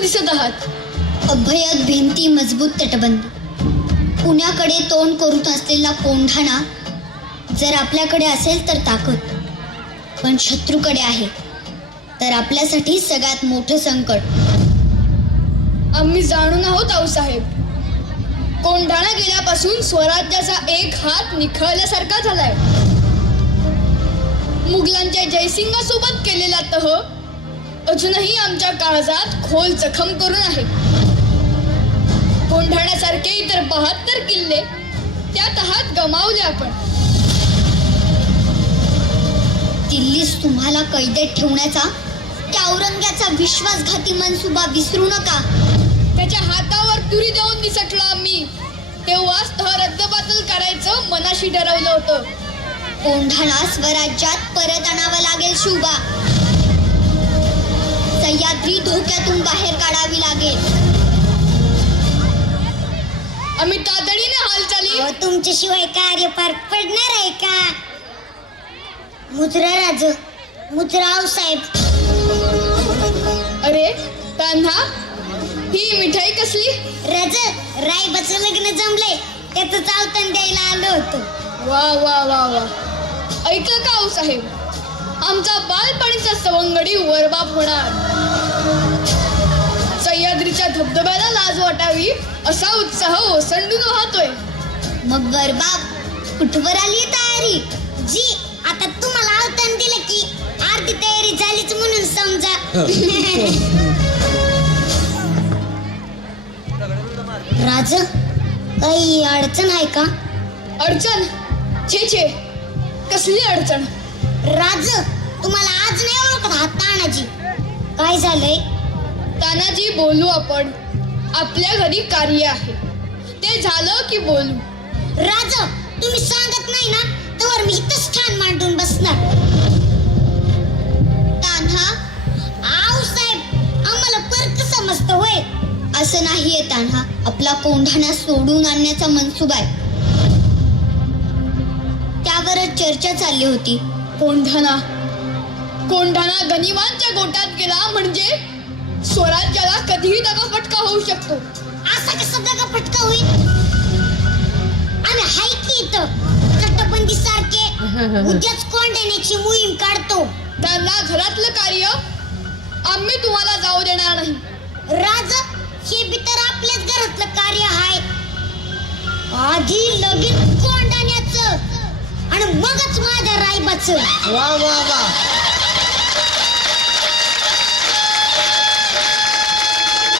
दिसत आहात. अभ्यद भिंती मजबूत तटबंदी, पुण्याकडे तोंड करून असलेला कोंढाणा. जर आपल्याकडे असेल तर ताकद, पण शत्रूकडे आहे तर आपल्यासाठी सगळ्यात मोठं संकट. आम्ही जाणून आहोत आऊसाहेब. कोंढाणा गेल्यापासून स्वराज्याचा एक हात निखळल्यासारखा झालाय. मुघलांच्या जयसिंगासोबत केलेला तह अजूनही आमच्या काळजात खोल जखम करून आहे. कोंढाण्यासारखे इतर 72 किल्ले त्या तहात गमावले आपण. दिल्लीस तुम्हाला कैदेत ठेवण्याचा त्या औरंग्याचा विश्वासघाती मनसुबा विसरू नका. त्याच्या हातावर तुरी देऊन निसटलो आम्ही. तेव्हाच तह रद्दबातल करायचं मनाशी ठरवलं होतं. कोंढाणा स्वराज्यात परत आणावं लागेल शिवबा. सह्याद्री धोक्यातून बाहेर काढावी लागेल. आम्ही तातडीने हालचाली. तुमच्याशिवाय कार्य पार पडणार आहे का? मुजरा राज, मुजरा आऊसाहेब. अरे तान्हा, ही मिठाई कसली? राज, रायबाचं लग्न जमलंय, त्याचं चावतन द्यायला आलो होतो. वा वा वा वा. ऐकलं का आऊसाहेब, आमचा बालपणीचा सवंगडी वरबाप होणार. सह्याद्रीच्या धबधब्याला लाज वाटावी असा उत्साह ओसंडून वाहतोय. मग वरबाप कुठवर आली तयारी? जी, आता तुम्हाला आव्हान दिलं की अर्धी तयारी झालीच म्हणून समजा. राज, काही अडचण आहे का? अडचण? छे छे, कसली अडचण? राज, तुम्हाला आज नाही ओळखत हा तानाजी. काय झालंय? तानाजी, बोलू आपण. आपल्या घरी कार्य आहे, ते झालं की बोलू. राज, तुम्ही सांगत नाही ना तर मी इथंच ठाण मांडून बसणार. तान्हा, आऊसाहेब आम्हाला परत समजतं होय. असं नाहीये तान्हा, आपला कोंढाणा सोडून आणण्याचा मनसुबा आहे. त्यावरच चर्चा चालली होती. कोंढाणा गनिमांच्या गोटात गेला म्हणजे स्वराज्याला कधीही दगाफटका होऊ शकतो. असा कसा दगाफटका होईल? आम्ही हाय की इथं तटबंदी सारखे उद्याच कोंढाण्याची मोहीम काढतो. त्यांना घरातलं कार्य आम्ही तुम्हाला जाऊ देणार नाही. राज, हे बी तर आपल्याच घरातलं कार्य आहे. आधी लगीन कोंढाण्याचं आणि मगच माझ्या रायबाचं. वा वा वा.